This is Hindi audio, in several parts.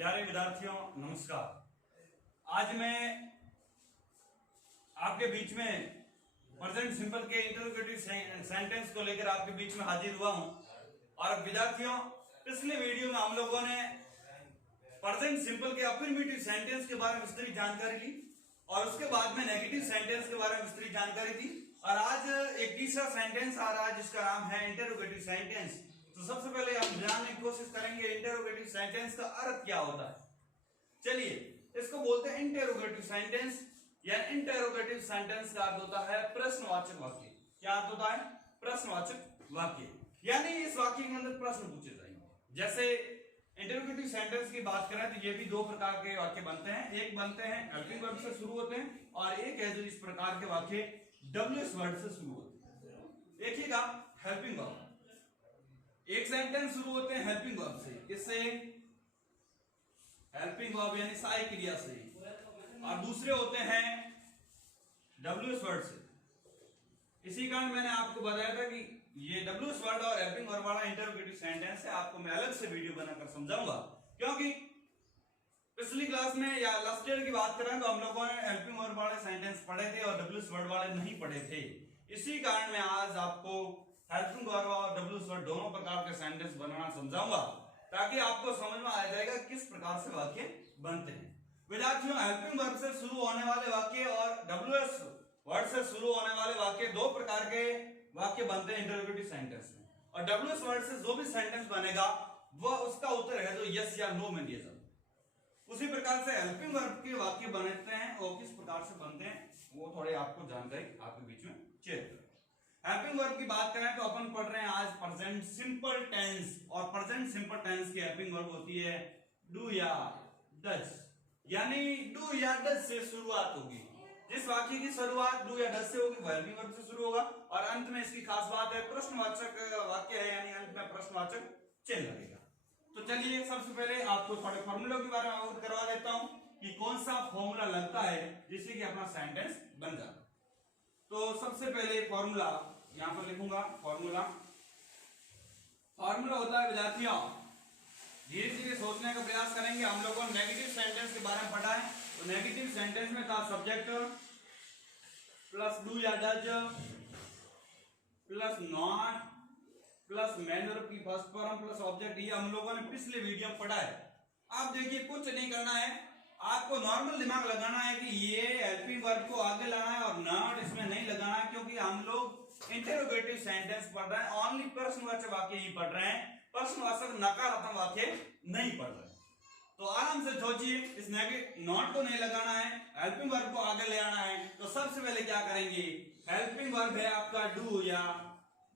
प्यारे विद्यार्थियों नमस्कार। आज मैं आपके बीच में प्रेजेंट सिंपल के इंटरोगेटिव सेंटेंस को लेकर आपके बीच में हाजिर हुआ हूं। और विद्यार्थियों, पिछले वीडियो में हम लोगों ने प्रेजेंट सिंपल के अफर्मेटिव सेंटेंस के बारे में विस्तृत जानकारी ली और उसके बाद में नेगेटिव सेंटेंस के बारे में विस्तृत जानकारी दी। और आज एक तीसरा सेंटेंस आ रहा है जिसका नाम है इंटरोगेटिव सेंटेंस। तो सबसे पहले हम जानने की कोशिश करेंगे इंटरोगेटिव सेंटेंस का अर्थ क्या होता है। चलिए, इसको बोलते हैं इंटरोगेटिव सेंटेंस या इंटरोगेटिव सेंटेंस का अर्थ होता है प्रश्नवाचक वाक्य। क्या अर्थ होता है? प्रश्नवाचक वाक्य, यानी इस वाक्य के अंदर प्रश्न पूछे जाएंगे। जैसे इंटरोगेटिव सेंटेंस की बात करें तो ये भी दो प्रकार के वाक्य बनते हैं। एक बनते हैं हेल्पिंग वर्ब से शुरू होते हैं और एक है जो इस प्रकार के वाक्य डब्ल्यूएस वर्ड से शुरू होते हैं। देखिएगा, हेल्पिंग वर्ब, एक सेंटेंस शुरू होते हैं हेल्पिंग वर्ब से, किससे? हेल्पिंग वर्ब यानी सहायक क्रिया से, और दूसरे होते हैं डब्ल्यूएस वर्ड से। इसी कारण मैंने आपको बताया था कि ये डब्ल्यूएस वर्ड और हेल्पिंग वर्ब वाला इंटरोगेटिव सेंटेंस है। आपको मैं अलग से वीडियो बनाकर समझाऊंगा, क्योंकि पिछली क्लास में या लास्ट ईयर की बात करें तो हम लोगों ने हेल्पिंग वर्ब वाले सेंटेंस पढ़े थे और डब्ल्यूएस वर्ड वाले नहीं पढ़े थे। इसी कारण मैं आज आपको हेल्पिंग वर्ब और डब्ल्यूएस वर्ड दोनों प्रकार के सेंटेंस बनाना समझाऊंगा, ताकि आपको समझ में आ जाएगा किस प्रकार से वाक्य बनते हैं। विद्यार्थियों, हेल्पिंग वर्ब से शुरू होने वाले वाक्य और डब्ल्यूएस वर्ड से शुरू होने वाले वाक्य दो प्रकार के वाक्य बनते हैं इंटरोगेटिव सेंटेंस में। और डब्ल्यूएस वर्ड से जो भी सेंटेंस बनेगा वह उसका उत्तर है जो यस या नो में दिया जाता है। उसी प्रकार से हेल्पिंग वर्ब के वाक्य बनते हैं और किस प्रकार से बनते हैं वो थोड़े आपको जानकारी आपके बीच में शेयर करें। हेल्पिंग वर्ब की बात करें तो अपन पढ़ रहे हैं आज प्रेजेंट सिंपल टेंस, और प्रेजेंट सिंपल टेंस की हेल्पिंग वर्ब होती है डू या डज, यानी डू या डज से शुरुआत होगी। जिस वाक्य की शुरुआत डू या डज से होगी वह हेल्पिंग वर्ब से शुरू होगा, और अंत में इसकी खास बात है प्रश्नवाचक वाक्य है, यानी अंत में प्रश्नवाचक चिन्ह लगेगा। तो चलिए, सबसे पहले आपको थोड़े फॉर्मूलों के बारे में अवगत करवा देता हूं कि कौन सा फॉर्मूला लगता है जिससे कि अपना सेंटेंस बन जाता है। तो सबसे पहले फॉर्मूला यहां पर लिखूंगा। फॉर्मूला होता है विद्यार्थियों, धीरे धीरे सोचने का प्रयास करेंगे। हम लोगों ने नेगेटिव सेंटेंस के बारे में पढ़ा है, तो नेगेटिव सेंटेंस में था सब्जेक्ट प्लस डू या does plus not plus man verb की फर्स्ट फॉर्म प्लस ऑब्जेक्ट। ये हम लोगों ने पिछले वीडियो में पढ़ा है। आप देखिए, कुछ नहीं करना है, आपको नॉर्मल दिमाग लगाना है कि ये हेल्पिंग वर्ब को आगे लाना है और नॉट इसमें नहीं लगाना है, क्योंकि हम लोग इंटरोगेटिव सेंटेंस पढ़ रहे हैं, ओनली प्रश्नवाचक वाक्य ही पढ़ रहे हैं, प्रश्नवाचक नकारात्मक वाक्य नहीं पढ़ रहे। तो आराम से सोचिए, इस नॉट को नहीं लगाना है, हेल्पिंग वर्ब को आगे ले आना है। तो सबसे पहले क्या करेंगे, हेल्पिंग वर्ब है आपका डू या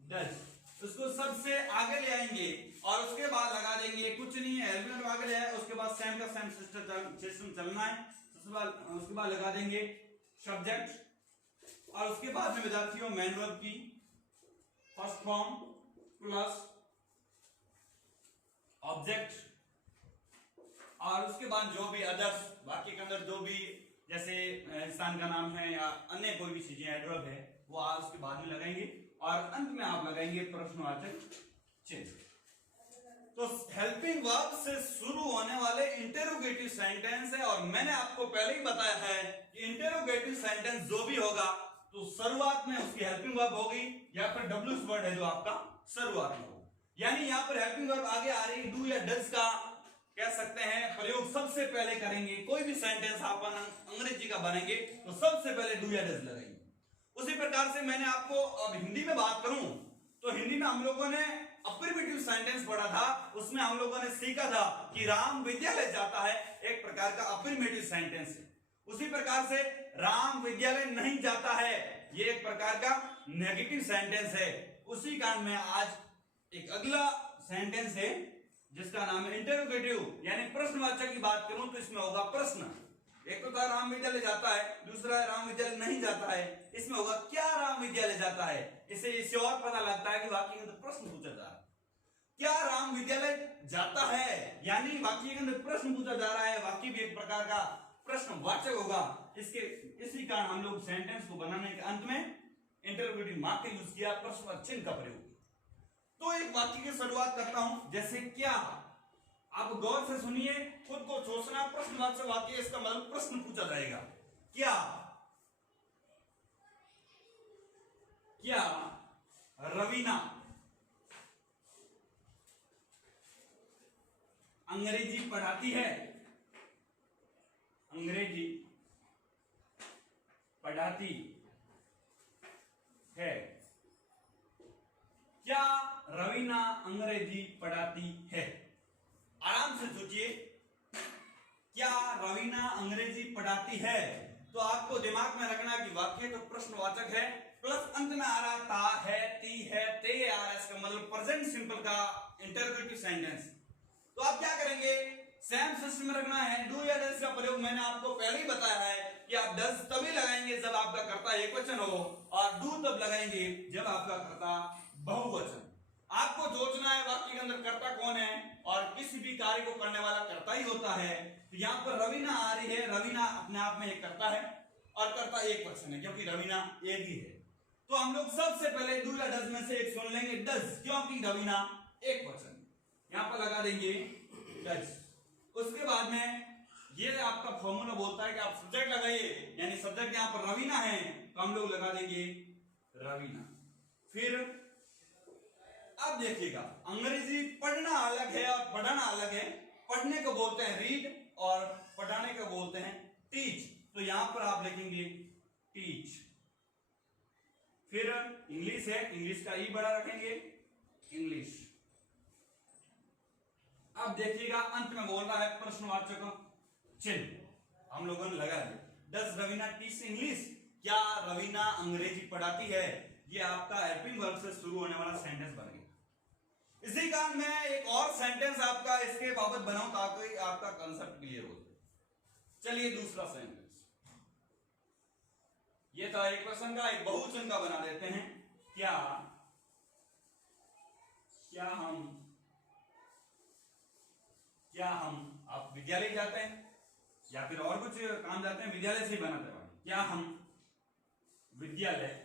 डज, उसको सबसे आगे ले आएंगे और उसके बाद लगा देंगे, कुछ नहीं है हेल्पिंग वर्ब आगे ले आए, उसके बाद सेम का सेम सिस्टम चलना है। उसके बाद लगा देंगे सब्जेक्ट, और उसके बाद में विद्यार्थियों मेन वर्ब की फर्स्ट फॉर्म प्लस ऑब्जेक्ट, और उसके बाद जो भी अदर्स वाक्य के अंदर जो भी जैसे इंसान का नाम है या अन्य कोई भी चीजें एडवर्ब है वो आप उसके बाद में लगाएंगे, और अंत में आप लगाएंगे प्रश्नवाचक चिन्ह। तो हेल्पिंग वर्ब से शुरू होने वाले इंटरोगेटिव सेंटेंस है, और मैंने आपको पहले ही बताया है कि इंटरोगेटिव सेंटेंस जो भी होगा तो शुरुआत में उसकी हेल्पिंग वर्ब होगी या फिर डब्ल्यूएस वर्ड है जो आपका शुरुआत में होगा। यानी यहां पर हेल्पिंग वर्ब आगे आ रही, डू या डज का कह सकते हैं प्रयोग सबसे पहले करेंगे। कोई भी सेंटेंस आप अंग्रेजी का बनेंगे तो सबसे पहले डू या डज लगाएंगे। उसी प्रकार से मैंने आपको अब हिंदी में बात करूं तो हिंदी में हम लोगों ने अफर्मेटिव सेंटेंस पढ़ा था, उसमें हम लोगों ने सीखा था कि राम विद्यालय जाता है, एक प्रकार का अफर्मेटिव सेंटेंस है। उसी प्रकार से राम विद्यालय नहीं जाता है, ये एक प्रकार का नेगेटिव सेंटेंस है। उसी कारण में आज एक अगला सेंटेंस है जिसका नाम है इंटरोगेटिव, यानी प्रश्नवाचक की बात करूं तो इसमें होगा प्रश्न। एक तो था राम विद्यालय जाता है, दूसरा है राम विद्यालय नहीं जाता है। इसमें होगा क्या राम विद्यालय जाता है, इससे और पता लगता है कि वाक्य के अंदर प्रश्न पूछा जा रहा है। क्या राम विद्यालय जाता है, यानी वाक्य के अंदर प्रश्न पूछा जा रहा है, वाक्य भी एक प्रकार का प्रश्नवाचक होगा। इसी कारण हम लोग सेंटेंस को बनाने के अंत में इंटरोगेटिव मार्क का यूज किया, प्रश्नवाचक चिन्ह का प्रयोग। तो एक वाक्य की शुरुआत करता हूं, जैसे क्या, आप गौर से सुनिए, खुद खुद को सोचना, प्रश्नवाचक वाक्य इसका मतलब प्रश्न पूछा जाएगा। क्या क्या रवीना अंग्रेजी पढ़ाती है? अंग्रेजी पढ़ाती है। क्या रवीना अंग्रेजी पढ़ाती है? आराम से सोचिए, क्या रवीना अंग्रेजी पढ़ाती है? तो आपको दिमाग में रखना कि वाक्य तो प्रश्नवाचक है, प्लस अंत में आ रहा ता है, ती है, ते आ रहा है, इसका मतलब प्रेजेंट सिंपल का इंटरोगेटिव सेंटेंस। तो आप क्या करेंगे, सेम सिस्टम में रखना है। डू या डज का प्रयोग मैंने आपको पहले ही बताया है कि आप डज तभी लगाएंगे जब आपका कर्ता एकवचन हो, और डू तब लगाएंगे जब आपका कर्ता बहुवचन। आपको सोचना है वाक्य के अंदर कर्ता कौन है, और किसी भी कार्य को करने वाला कर्ता ही होता है। तो यहाँ पर रवीना आ रही है, रवीना अपने आप में एक कर्ता है और कर्ता एक वचन है, क्योंकि रवीना एक ही है। तो हम लोग सबसे पहले डू या डज में से एक सुन लेंगे, डज, क्योंकि रवीना एक वचन। यहां पर लगा देंगे डज। उसके बाद में ये आपका फॉर्मूला बोलता है कि आप सब्जेक्ट लगाइए, यानी सब्जेक्ट यहां पर रवीना है, तो हम लोग लगा देंगे रवीना। फिर अब देखिएगा, अंग्रेजी पढ़ना अलग है और पढ़ाना अलग है। पढ़ने को बोलते हैं रीड और पढ़ाने को बोलते हैं टीच। तो यहां पर आप लिखेंगे टीच। फिर इंग्लिश है, इंग्लिश का ई बड़ा रखेंगे, इंग्लिश। अब देखिएगा अंत में बोल रहा है प्रश्नवाचक चिन्ह, हम लोगों ने लगा दिया। Does Raveena teach English? क्या रवीना अंग्रेजी पढ़ाती है? ये आपका हेल्पिंग वर्ब से शुरू होने वाला सेंटेंस बन गया। इसी कारण मैं एक और सेंटेंस आपका इसके बाबत बनाऊं ताकि आपका कंसेप्ट क्लियर हो जाए। चलिए दूसरा सेंटेंस, ये था एक क्वेश्चन का, एक बहुवचन का बना देते हैं। क्या हम आप विद्यालय जाते हैं या फिर और कुछ काम जाते हैं, विद्यालय से ही बनाते हैं। क्या हम विद्यालय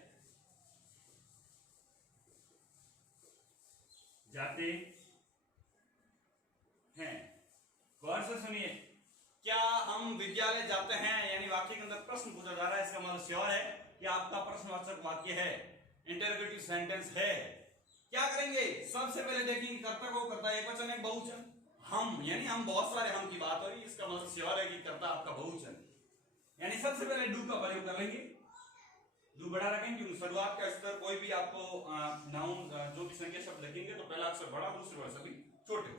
जाते हैं? गौर से सुनिए, क्या हम विद्यालय जाते हैं, यानी वाक्य के अंदर प्रश्न पूछा जा रहा है। इसका मतलब श्योर है कि आपका प्रश्नवाचक वाक्य है, इंटरोगेटिव सेंटेंस है। क्या करेंगे, सबसे पहले देखेंगे कर्ता को, कर्ता एकवचन है बहुवचन। हम यानी हम बहुत सारे हम की बात हो रही है, इसका मतलब श्योर है कि कर्ता आपका बहुवचन, यानी सबसे पहले डू का प्रयोग कर लेंगे। डू बड़ा रखेंगे क्योंकि शुरुआत का स्तर कोई भी आपको नाउन जो भी संज्ञा शब्द लिखेंगे तो पहला अक्षर बड़ा, दूसरे वर्ड सभी छोटे।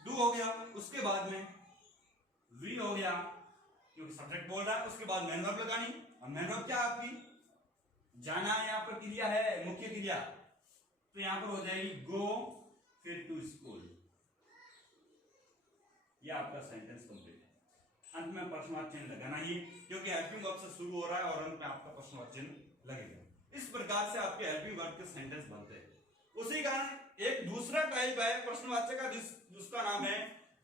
डू हो गया, उसके बाद में वी हो गया क्योंकि सब्जेक्ट बोल रहा है। उसके बाद मेन वर्ब लगानी, और मेन वर्ब क्या आपकी जाना, यहाँ पर क्रिया है, मुख्य क्रिया, तो यहां पर हो जाएगी गो, फिर टू स्कूल। ये आपका सेंटेंस कंप्लीट है। अंत में प्रश्नवाचक चिन्ह लगाना ही, क्योंकि हेल्पिंग वर्ब से शुरू हो रहा है और अंत में आपका प्रश्नवाचक चिन्ह लगेगा। इस प्रकार से आपके हेल्पिंग वर्ब के सेंटेंस बनते हैं। उसी कारण एक दूसरा टाइप है प्रश्नवाचक का, जिसका नाम है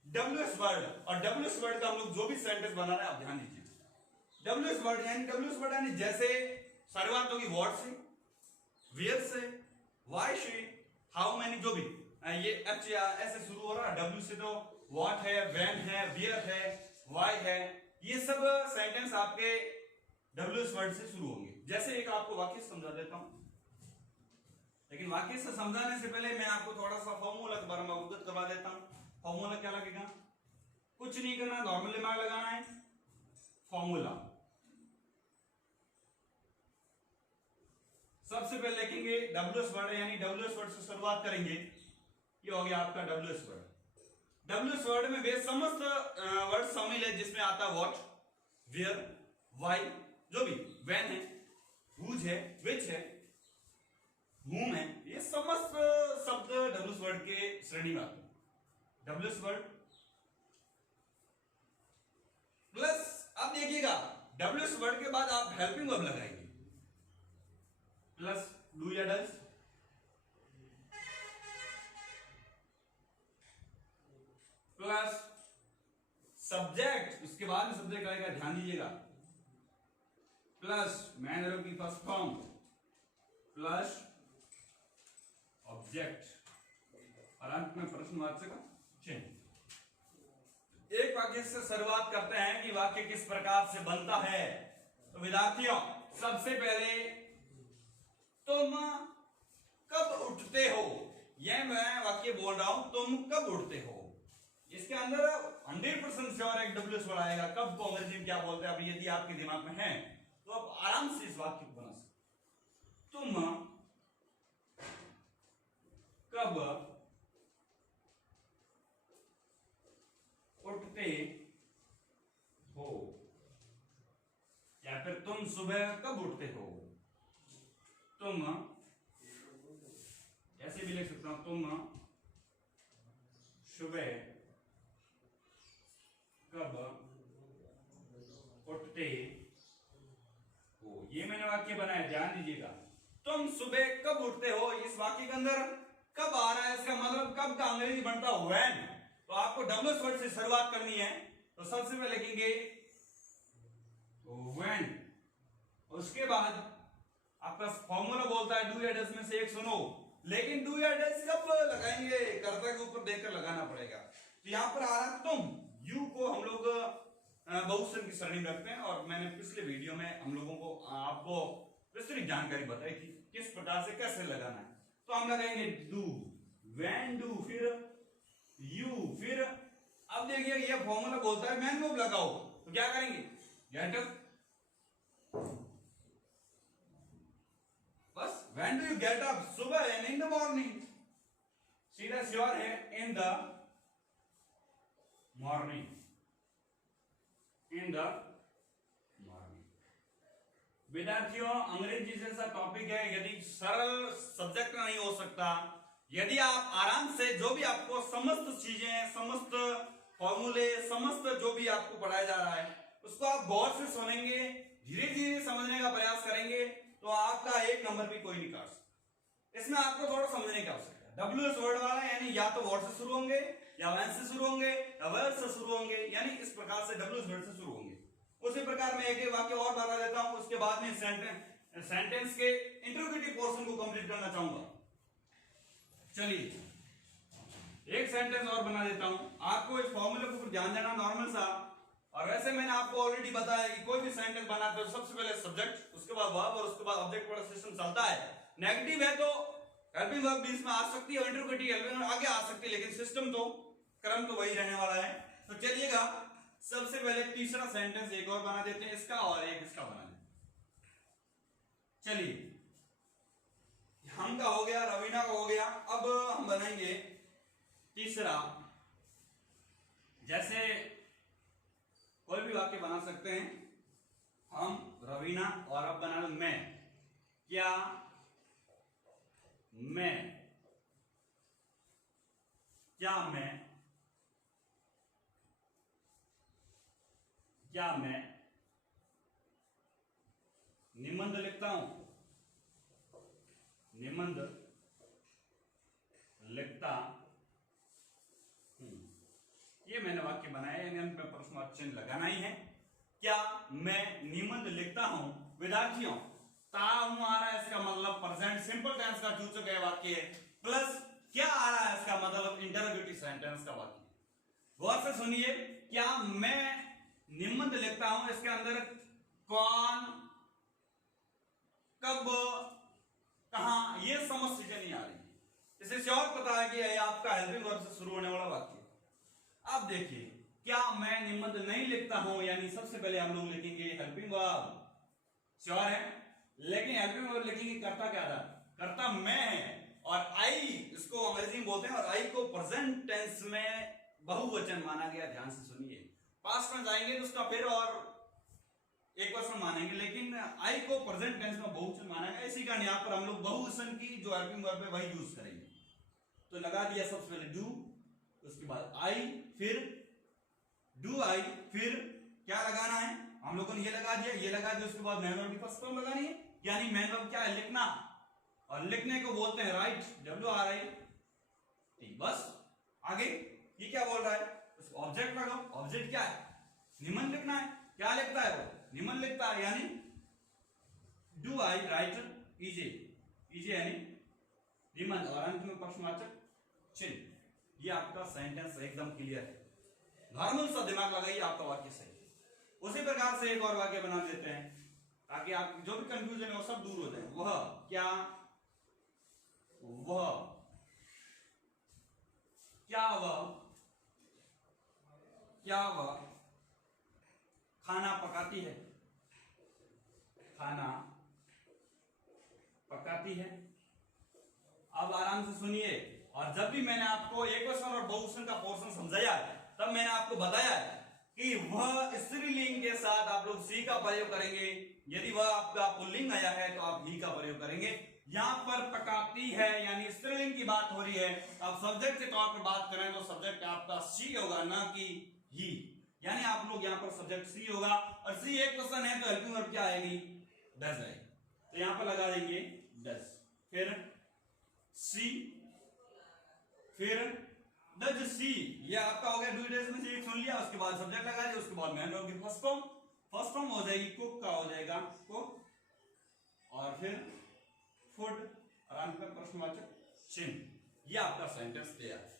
डब्ल्यूएस वर्ड। और डब्ल्यूएस वर्ड का हम लोग जो भी सेंटेंस बना रहे हैं आप ध्यान दीजिए। डब्ल्यूएस वर्ड यानी जैसे शुरुआत होगी व्हाट से, वेयर से, व्हाई से, हाउ मेनी, जो भी ये एच या ऐसे शुरू हो रहा है। डब्ल्यू से तो व्हाट है, व्हेन है, वेयर है, व्हाई है, ये सब सेंटेंस आपके डब्ल्यूएस वर्ड से शुरू होंगे। जैसे एक आपको वाक्य समझा देता हूं, लेकिन वाक्य से समझाने से पहले मैं आपको थोड़ा सा फॉर्मूला के बारे में अवगत करवा देता हूं। फॉर्मूला क्या लगेगा, कुछ नहीं करना, नॉर्मल दिमाग लगाना है। फॉर्मूला सबसे पहले लिखेंगे डब्ल्यूएस वर्ड, यानी डब्ल्यूएस वर्ड से शुरुआत करेंगे। ये हो गया आपका डब्ल्यूएस वर्ड। डब्ल्यूएस वर्ड में वे समस्त वर्ड शामिल है, जिसमें आता है व्हाट, वेयर, व्हाई, जो भी, व्हेन है, हुज है, विच है, whom है, ये समस्त शब्द डब्ल्यूएस वर्ड के श्रेणी में आते हैं। डब्ल्यूएस वर्ड प्लस, अब देखिएगा डब्ल्यूएस वर्ड के बाद आप हेल्पिंग वर्ब लगाएंगे, प्लस डू या डज, प्लस सब्जेक्ट, उसके बाद में सब्जेक्ट आएगा, ध्यान दीजिएगा, प्लस मैन वर्ब की फर्स्ट फॉर्म, प्लस ऑब्जेक्ट, और अंत में प्रश्नवाचक चिन्ह। एक वाक्य से शुरुआत करते हैं कि वाक्य किस प्रकार से बनता है। तो विद्यार्थियों, सबसे पहले तुम कब उठते हो, यह मैं वाक्य बोल रहा हूं, तुम कब उठते हो। इसके अंदर 100% श्योर एक डब्ल्यूएस वर्ड आएगा। कब को अंग्रेजी में क्या बोलते हैं, अभी यदि आपके दिमाग में है तो आप आराम से इस वाक्य को बना सकते। तुम कब उठते हो, या फिर तुम सुबह कब उठते हो। तुम ऐसे भी लिख सकता हूं, तुम सुबह कब उठते हो। ये मैंने वाक्य बनाया, ध्यान दीजिएगा। तुम सुबह कब उठते हो, इस वाक्य के अंदर कब आ रहा है, इसका मतलब कब का अंग्रेजी बनता है व्हेन। तो आपको डब्ल्यूएस वर्ड से शुरुआत करनी है। तो सबसे पहले लिखेंगे व्हेन, उसके बाद आपका फॉर्मूला बोलता है डू या डज में से एक सुनो। लेकिन डू या डज कब लगाएंगे, कर्ता के ऊपर देखकर लगाना पड़ेगा। तो यहां पर आ रहा है तुम, यू को हम लोग बहुवचन की श्रेणी में रखते हैं, और मैंने पिछले वीडियो में हम लोगों को आपको विस्तृत जानकारी बताई थी किस प्रकार से कैसे लगाना है। तो हम लगाएंगे डू, व्हेन डू, फिर यू, फिर अब देखिए ये फॉर्मूला बोलता है मैन वर्ब लगाओ। तो क्या करेंगे, गेट अप, बस when do you get up, सुबह यानी इन द मॉर्निंग। सीधा श्योर है, in the morning, in the morning. विद्यार्थियों, अंग्रेजी जैसा टॉपिक है, यदि सरल सब्जेक्ट नहीं हो सकता, यदि आप आराम से जो भी आपको समस्त चीजें, समस्त फॉर्मूले, समस्त जो भी आपको पढ़ाया जा रहा है उसको आप गौर से सुनेंगे, धीरे धीरे समझने का प्रयास करेंगे, तो आपका एक नंबर भी कोई नहीं काट सकता। इसमें आपको थोड़ा समझने की आवश्यकता है। डब्ल्यूएस वर्ड वाला यानी या तो वर्ड से शुरू होंगे, या वैन से शुरू होंगे, या वर्ड से शुरू होंगे, यानी इस प्रकार से डब्ल्यूएस वर्ड से शुरू होंगे। उसी प्रकार मैं एक वाक्य और बता देता हूं, उसके बाद में सेंटेंस के इंटरोगेटिव पोर्शन को कंप्लीट करना चाहूंगा। चलिए एक सेंटेंस और बना देता हूं, आपको इस फॉर्मूले को ध्यान देना नॉर्मल सा। और वैसे मैंने आपको ऑलरेडी बताया कि कोई भी सेंटेंस बनाते हो सबसे पहले सब्जेक्ट, उसके बाद वर्ब और उसके बाद ऑब्जेक्ट वाला सिस्टम चलता है। नेगेटिव है तो हेल्पिंग वर्ब बीच में आ सकती है, और इंटरोगेटिव हेल्पिंग वर्ब आगे आ सकती है, लेकिन सिस्टम तो, क्रम तो वही रहने वाला है। तो चलिएगा सबसे पहले तीसरा सेंटेंस एक और बना देते हैं, इसका और एक इसका बना देते हैं। चलिए हम का हो गया, रवीना का हो गया, अब हम बनाएंगे तीसरा। जैसे कोई भी वाक्य बना सकते हैं हम, रवीना, और अब बना लो मैं। क्या मैं, क्या मैं, क्या मैं निबंध लिखता हूं, निबंध लिखता हूं। ये मैंने वाक्य बनाया, यानी अंत में प्रश्नवाचक चिन्ह लगाना ही है। क्या मैं निबंध लिखता हूं। विद्यार्थियों, ता हूं आ रहा है, इसका मतलब प्रेजेंट सिंपल टेंस का सूचक है वाक्य, प्लस क्या आ रहा है, इसका मतलब इंटरोगेटिव सेंटेंस का वाक्य। गौर से सुनिए, क्या मैं निबंध लिखता हूं, इसके अंदर कौन, कब, कहां, ये समझ चीजें नहीं आ रही। इसे श्योर पता है कि यह आपका हेल्पिंग वर्ब से शुरू होने वाला वाक्य। अब देखिए, क्या मैं निबंध नहीं लिखता हूं, यानी सबसे पहले हम लोग लिखेंगे हेल्पिंग वर्ब, श्योर है। लेकिन हेल्पिंग वर्ब लिखेंगे, करता क्या था, करता मैं है, और आई इसको अंग्रेजी में बोलते हैं, और आई को प्रेजेंट टेंस में बहुवचन माना गया। ध्यान से सुनिए, पास्ट में जाएंगे तो उसका फिर और एक वचन मानेंगे, लेकिन आई को प्रेजेंट टेंस में बहुवचन माना गया। इसी कारण यहां पर हम लोग बहुवचन की जो हेल्पिंग वर्ब है वही यूज करेंगे। तो लगा दिया सबसे पहले डू, उसके बाद आई, फिर डू आई, फिर क्या लगाना है, हम लोगों ने ये लगा दिया, ये लगा दिया, उसके बाद मैन वर्ब की फर्स्ट फॉर्म लगानी है, यानी मैन वर्ब क्या है, लिखना, और लिखने को बोलते हैं राइट, WRIT। बस आगे ये क्या बोल रहा है, ऑब्जेक्ट लगाओ। ऑब्जेक्ट क्या है, निबंध लिखना है। क्या लिखता है वो, निबंध लिखता है, यानी डू आई राइट इजे, इजे यानी निबंध, और अंत में प्रश्नवाचक चिन्ह। ये आपका सेंटेंस एकदम क्लियर है। नॉर्मल सा दिमाग लगाइए, आपका वाक्य सही है। उसी प्रकार से एक और वाक्य बना देते हैं ताकि आप जो भी कंफ्यूजन है वो सब दूर हो जाए। वह क्या, वह क्या, वह खाना पकाती है, खाना पकाती है। अब आराम से सुनिए, और जब भी मैंने आपको एक क्वेश्चन और बहुवचन का पोर्शन समझाया है तब मैंने आपको बताया है कि वह स्त्रीलिंग के साथ आप लोग सी का प्रयोग करेंगे, यदि वह आपका पुल्लिंग आया है तो आप ही का प्रयोग करेंगे। यहां पर पकाती है यानी स्त्रीलिंग की बात हो रही है, अब सब्जेक्ट के तौर पर बात करें तो सब्जेक्ट आपका सी होगा, ना कि ही, यानी आप लोग यहां पर सब्जेक्ट सी होगा, और सी एक क्वेश्चन है तो हेल्पिंग वर्ब क्या आएगी, डज आएगी, तो यहां पर लगा देंगे डज, फिर सी, फिर डज सी, ये आपका हो गया डू डज में से एक सुन लिया, उसके बाद सब्जेक्ट लगा दिया, उसके बाद मैन वर्ब की फर्स्ट फॉर्म हो जाएगी, कुक का हो जाएगा कुक, और फिर फूड, और अंत में प्रश्नवाचक चिन्ह। ये आपका सेंटेंस तैयार है।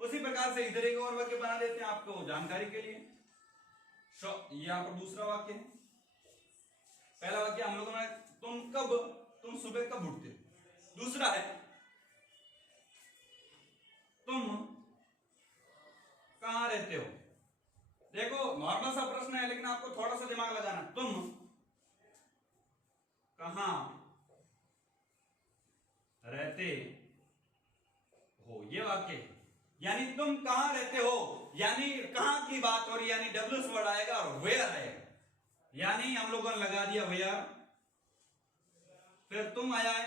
उसी प्रकार से इधर एक और वाक्य बना देते हैं आपको जानकारी के लिए। ये यहाँ पर दूसरा वाक्य है। पहला वाक्य हम लोगों ने तुम सुबह कब उठते हो, दूसरा है तुम कहां रहते हो। देखो नॉर्मल सा प्रश्न है लेकिन आपको थोड़ा सा दिमाग लगाना, तुम कहां रहते हो, ये वाक्य है, यानी तुम कहां रहते हो, यानी कहां की बात हो रही, यानी डब्ल्यूएस वर्ड आएगा और वेयर आएगा, यानी हम लोगों ने लगा दिया वेयर, फिर तुम आया है,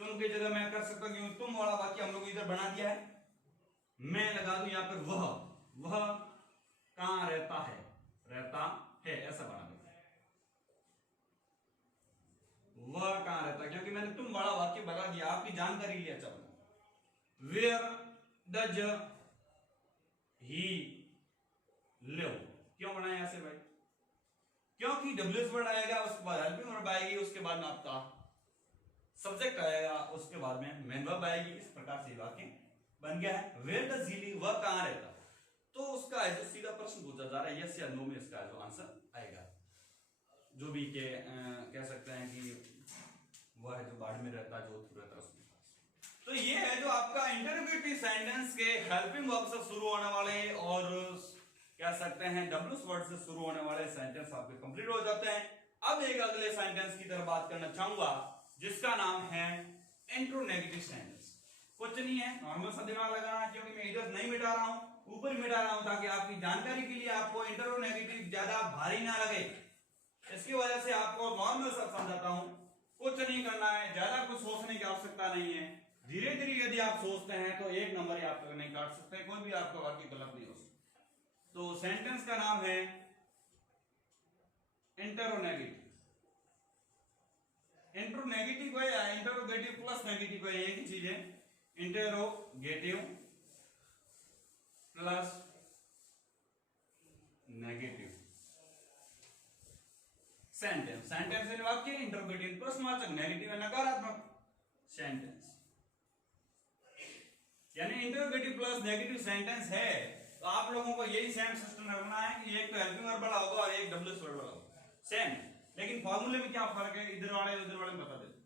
तुम की जगह मैं कर सकता हूं क्योंकि तुम वाला वाक्य हम लोग इधर बना दिया है, मैं लगा दूं यहां पर वह कहां रहता है ऐसा बना दो, वह कहां रहता है, क्योंकि मैंने तुम वाला वाक्य बना दिया, आपकी जानकारी लिए अच्छा बना। वेयर डज ही लिव, क्यों बनाया ऐसे भाई, क्योंकि डब्ल्यूएस वर्ड आएगा, उसके बाद हेल्पिंग वर्ब आएगी, उसके बाद में आपका सब्जेक्ट आएगा, उसके बाद में मेन वर्ब आएगी, इस प्रकार से वाक्य बन गया है। वेयर डज ही लिव, वह कहां रहता है, तो उसका जो सीधा प्रश्न पूछा जा रहा है यस या नो में इसका जो आंसर आएगा, जो भी कह सकते हैं कि वह है जो बाढ़ में रहता है, जोधपुर रहता है उसके पास। तो ये है जो आपका इंटरोगेटिव सेंटेंस के हेल्पिंग वर्ब से शुरू होने वाले और कह सकते हैं डब्ल्यूएस वर्ड से शुरू होने वाले सेंटेंस आपके कंप्लीट हो जाते हैं। अब एक अगले सेंटेंस की तरफ बात करना चाहूंगा जिसका नाम है इंट्रोनेगेटिव सेंटेंस। कुछ नहीं है, नॉर्मल सा दिमाग लगाना, क्योंकि मैं इधर नहीं मिटा रहा हूं, ऊपर मिटा रहा हूं ताकि आपकी जानकारी के लिए आपको इंट्रोनेगेटिव ज्यादा भारी ना लगे, इसकी वजह से आपको नॉर्मल सा समझाता हूं। कुछ नहीं करना है, ज्यादा कुछ सोचने की आवश्यकता नहीं है, धीरे धीरे यदि आप सोचते हैं तो एक नंबर ही आप तक नहीं काट सकते, कोई भी आपका वाक्य गलत नहीं हो सकता। तो सेंटेंस का नाम है इंटरोनेगेटिव। इंट्रोनेगेटिव है या इंटरोगेटिव प्लस नेगेटिव है, एक ही चीज है, interrogative plus negative sentence. Sentence है वाक्य, इंटरोगेटिव प्रश्नवाचक, नेगेटिव है नकारात्मक सेंटेंस, यानी इंटरोगेटिव प्लस नेगेटिव सेंटेंस है। तो आप लोगों को यही सेम सिस्टम रखना है कि एक तो हेल्पिंग वर्ब वाला होगा और एक डब्ल्यूएस वर्ड वाला होगा, सेम, लेकिन फॉर्मूले में क्या फर्क है, इधर वाले उधर वाले बता देते।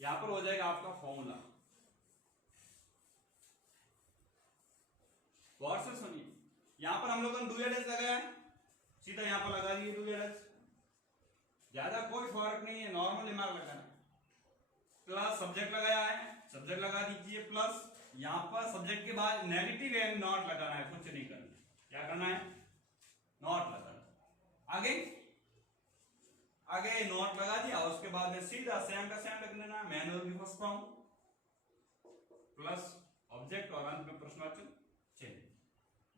यहां पर हो जाएगा आपका फॉर्मूला, गौर से सुनिए, यहां पर हम लोगों ने डू या डज लगाया है, सीधा यहां पर लगा दिए डू या डज, ज्यादा कोई फर्क नहीं है, नॉर्मल दिमाग लगाना। प्लस सब्जेक्ट लगाया है, सब्जेक्ट लगा दीजिए प्लस, यहां पर सब्जेक्ट के बाद नेगेटिव है, नॉट लगाना है, कुछ नहीं करना, क्या करना है, नॉट लगाना। आगे नॉट लगा दिया, उसके बाद में सीधा सेम का सेम लिख देना, मैनुअल भी फर्स्ट फॉर्म प्लस ऑब्जेक्ट और अंत में प्रश्नवाचक चिन्ह।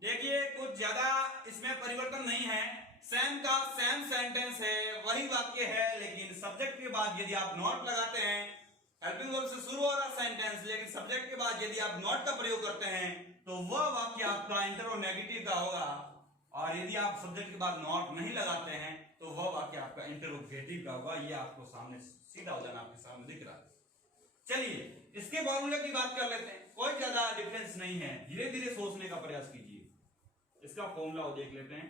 देखिए कुछ ज्यादा इसमें परिवर्तन नहीं है, सेम का सेम सेंटेंस है, वही वाक्य है, लेकिन सब्जेक्ट के बाद यदि आप नॉट लगाते हैं, हेल्पिंग वर्ब से शुरू हो रहा सेंटेंस, लेकिन सब्जेक्ट के बाद यदि आप नॉट का प्रयोग करते हैं तो वह वाक्य आपका इंटरोनेगेटिव का होगा, और यदि आप सब्जेक्ट के बाद नॉट नहीं लगाते हैं तो वह वाक्य आपका इंटरोगेटिव का होगा। ये आपको सामने सीधा हो जाना आपके सामने दिख रहा है। चलिए इसके फॉर्मूले की बात कर लेते हैं, कोई ज्यादा डिफरेंस नहीं है, धीरे धीरे सोचने का प्रयास कीजिए। इसका फॉर्मूला वो देख लेते हैं।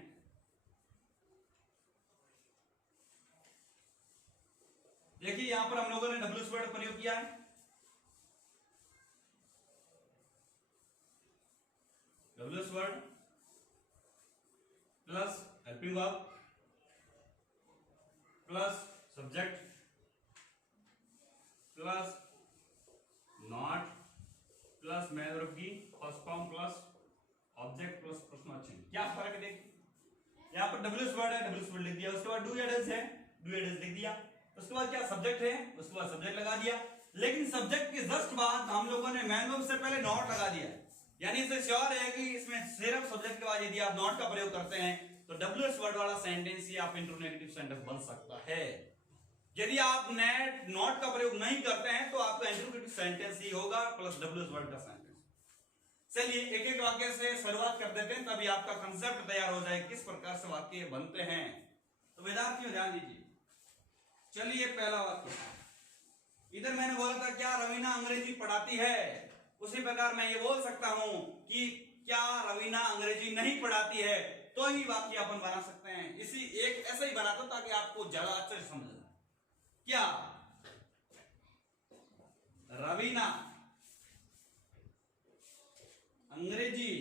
देखिए यहां पर हम लोगों ने डब्ल्यूएस वर्ड प्रयोग किया है। WS word plus helping verb plus subject plus not plus main verb की first form plus object plus प्रश्नवाची। क्या फर्क है देखिए, यहां पर डब्ल्यूएस वर्ड है, डब्ल्यूएस वर्ड लिख दिया, उसके बाद डू या डज है, डू या डज लिख दिया, उसके बाद क्या सब्जेक्ट है, उसके बाद सब्जेक्ट लगा दिया। लेकिन सब्जेक्ट के जस्ट बाद हम लोगों ने मैन वर्ब से पहले नॉट लगा दिया, यानी इससे श्योर है कि इसमें सिर्फ सब्जेक्ट के बाद यदि आप नॉट का प्रयोग करते हैं तो डब्ल्यूएस वर्ड वाला सेंटेंस ही आप इंट्रोनेगेटिव सेंटेंस बन सकता है। यदि आप नॉट का प्रयोग नहीं करते हैं तो आपका इंट्रोगेटिव सेंटेंस ही होगा प्लस डब्ल्यूएस वर्ड का सेंटेंस। चलिए एक एक वाक्य से शुरुआत कर देते हैं, तभी आपका कंसेप्ट तैयार हो जाए किस प्रकार से वाक्य बनते हैं। तो विद्यार्थियों ध्यान दीजिए। चलिए पहला वाक्य, इधर मैंने बोला था क्या रवीना अंग्रेजी पढ़ाती है, उसी प्रकार मैं ये बोल सकता हूं कि क्या रवीना अंग्रेजी नहीं पढ़ाती है, तो ही वाक्य अपन बना सकते हैं। इसी एक ऐसा ही बनाता ताकि आपको ज्यादा अच्छे से समझ आए। क्या रवीना अंग्रेजी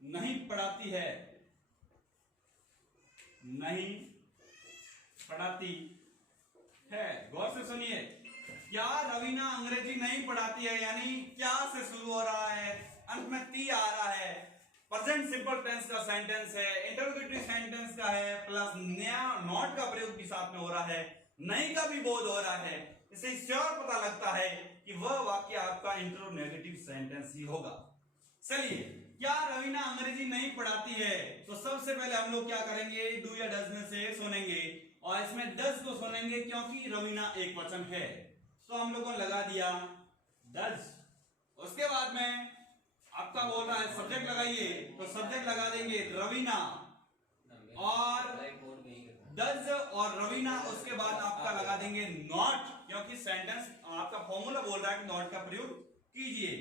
नहीं पढ़ाती है, नहीं पढ़ाती है। गौर से सुनिए, क्या रवीना अंग्रेजी नहीं पढ़ाती है, यानी क्या से शुरू हो रहा है, अंत में ती आ रहा है, प्रेजेंट सिंपल टेंस का सेंटेंस है, इंटरोगेटिव सेंटेंस का है, प्लस नया नॉट का प्रयोग भी साथ में हो रहा है, नहीं का भी बोध हो रहा है। इससे श्योर पता लगता है कि वह वाक्य आपका इंट्रोनेगेटिव सेंटेंस ही होगा। चलिए, क्या रवीना अंग्रेजी नहीं पढ़ाती है, तो सबसे पहले हम लोग क्या करेंगे, डू या डज में से एक सुनेंगे और इसमें डज को सुनेंगे क्योंकि रवीना एक वचन है, तो हम लोगों ने लगा दिया डज। उसके बाद में आपका बोल रहा है सब्जेक्ट लगाइए, तो सब्जेक्ट लगा देंगे रवीना और डज और रवीना, उसके बाद आपका लगा देंगे नॉट, क्योंकि सेंटेंस आपका फॉर्मूला बोल रहा है कि नॉट का प्रयोग कीजिए।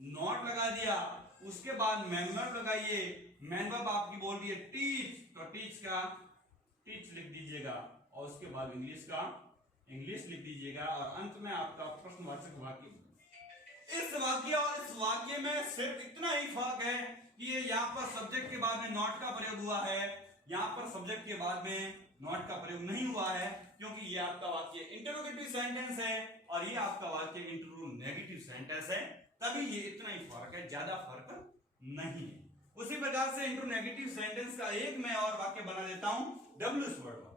नॉट लगा दिया, उसके बाद मैन वर्ब लगाइए, मैन वर्ब आपकी बोल रही है टीच, तो टीच का टीच लिख दीजिएगा और उसके बाद इंग्लिश का इंग्लिश लिख दीजिएगा और अंत में आपका प्रश्नवाचक वाक्य। इस वाक्य और इस वाक्य में सिर्फ इतना ही फर्क है कि ये यहाँ पर सब्जेक्ट के बाद में नॉट का प्रयोग हुआ है, यहाँ पर सब्जेक्ट के बाद में नॉट का प्रयोग नहीं हुआ है, क्योंकि ये आपका वाक्य इंटरोगेटिव सेंटेंस है और ये आपका वाक्य इंट्रोनेगेटिव सेंटेंस है, तभी ये इतना ही फर्क है, ज्यादा फर्क नहीं है। उसी प्रकार से इंट्रोनेगेटिव सेंटेंस का एक मैं और वाक्य बना देता हूं डब्ल्यूएस वर्ड का।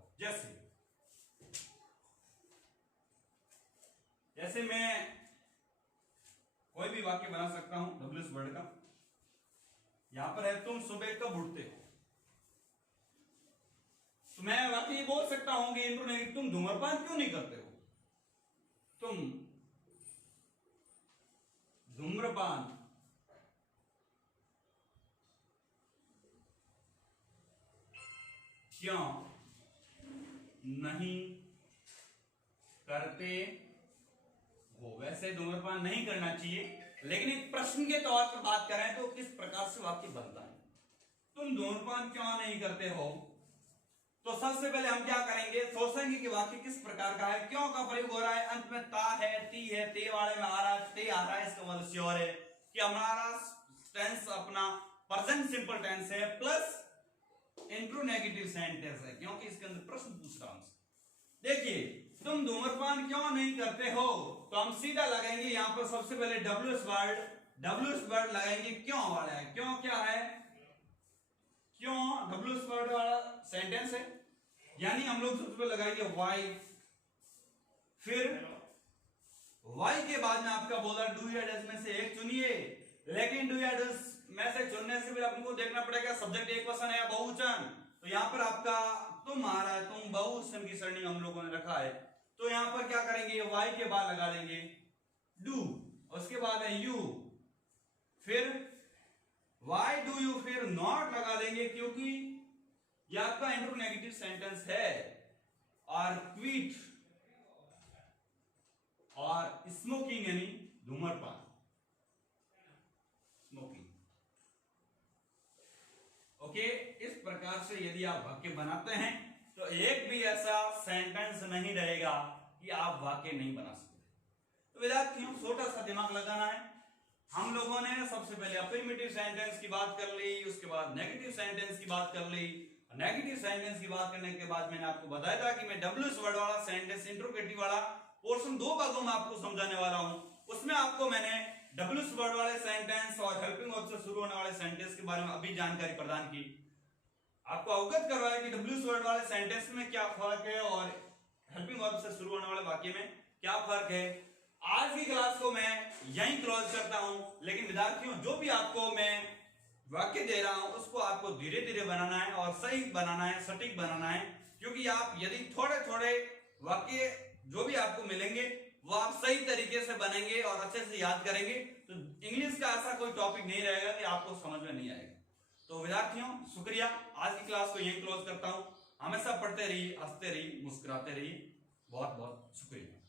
जैसे मैं कोई भी वाक्य बना सकता हूं डब्ल्यूएस वर्ड का। यहां पर है तुम सुबह कब उठते हो, तो मैं वाक्य ये बोल सकता हूं कि इंट्रोनेगेटिव, तुम धूम्रपान क्यों नहीं करते हो, तुम धूम्रपान क्यों नहीं करते हो। वैसे धूम्रपान नहीं करना चाहिए, लेकिन एक प्रश्न के तौर पर बात करें तो किस प्रकार से वाक्य बनता है, तुम धूम्रपान क्यों नहीं करते हो, तो सबसे पहले हम क्या करेंगे, सोचेंगे कि वाक्य किस प्रकार का है, क्यों का प्रयोग हो रहा है, अंत में ता है, ती है, ते वाले में आ रहा है, ते आ रहा है, इसका मतलब श्योर है कि हमारा टेंस अपना प्रेजेंट सिंपल टेंस है प्लस इंट्रोनेगेटिव सेंटेंस है, क्योंकि इसके अंदर प्रश्न पूछ रहा हूं। देखिए, तुम धूम्रपान क्यों नहीं करते हो, तो हम सीधा लगाएंगे यहां पर सबसे पहले डब्ल्यूएस वर्ड लगाएंगे, क्यों वाला है, क्यों क्या है, क्यों डब्ल्यूएस वर्ड वाला सेंटेंस है, यानी हम लोग सबसे पहले लगाएंगे वाई, फिर वाई के बाद में आपका बोला डू या डज में से एक चुनिए, लेकिन डू या डज में से चुनने से भी आपको देखना पड़ेगा सब्जेक्ट एक वचन है या बहुवचन, तो यहां पर आपका तुम आ रहा है, तुम बहुवचन की श्रेणी हम लोगों ने रखा है, तो यहां पर क्या करेंगे, वाई के बाद लगा देंगे डू, उसके बाद है यू, फिर वाई डू यू, फिर नॉट लगा देंगे क्योंकि यह आपका इंट्रोनेगेटिव सेंटेंस है, और क्विट और स्मोकिंग यानी धूम्रपान, स्मोकिंग, ओके, इस प्रकार से यदि आप वाक्य बनाते हैं तो एक भी ऐसा सेंटेंस नहीं रहेगा कि आप वाक्य नहीं बना सकते। तो विद्यार्थियों छोटा सा दिमाग लगाना है। हम लोगों ने सबसे पहले अफर्मेटिव सेंटेंस की बात कर ली, उसके बाद नेगेटिव सेंटेंस की बात कर ली। नेगेटिव सेंटेंस की बात करने के बाद मैंने आपको बताया था कि मैं डब्ल्यूएस वर्ड वाला सेंटेंस इंट्रोगेटिव वाला पोर्शन दो भागों में आपको समझाने वाला हूं। उसमें आपको मैंने डब्ल्यूएस वर्ड वाले सेंटेंस और हेल्पिंग वर्ब से शुरू होने वाले सेंटेंस के बारे में अभी जानकारी प्रदान की, आपको अवगत करवाया कि डब्ल्यूएस वर्ड वाले सेंटेंस में क्या फर्क है और हेल्पिंग वर्ब से शुरू होने वाले वाक्य में क्या फर्क है। आज की क्लास को मैं यहीं क्लोज करता हूं, लेकिन विद्यार्थियों जो भी आपको मैं वाक्य दे रहा हूं उसको आपको धीरे धीरे बनाना है और सही बनाना है, सटीक बनाना है, क्योंकि आप यदि थोड़े थोड़े वाक्य जो भी आपको मिलेंगे वो आप सही तरीके से बनेंगे और अच्छे से याद करेंगे तो इंग्लिश का ऐसा कोई टॉपिक नहीं रहेगा कि आपको समझ में नहीं आएगा। तो विद्यार्थियों शुक्रिया, आज की क्लास को यहीं क्लोज करता हूं। हमेशा पढ़ते रहिए, हंसते रहिए, मुस्कुराते रहिए। बहुत बहुत शुक्रिया।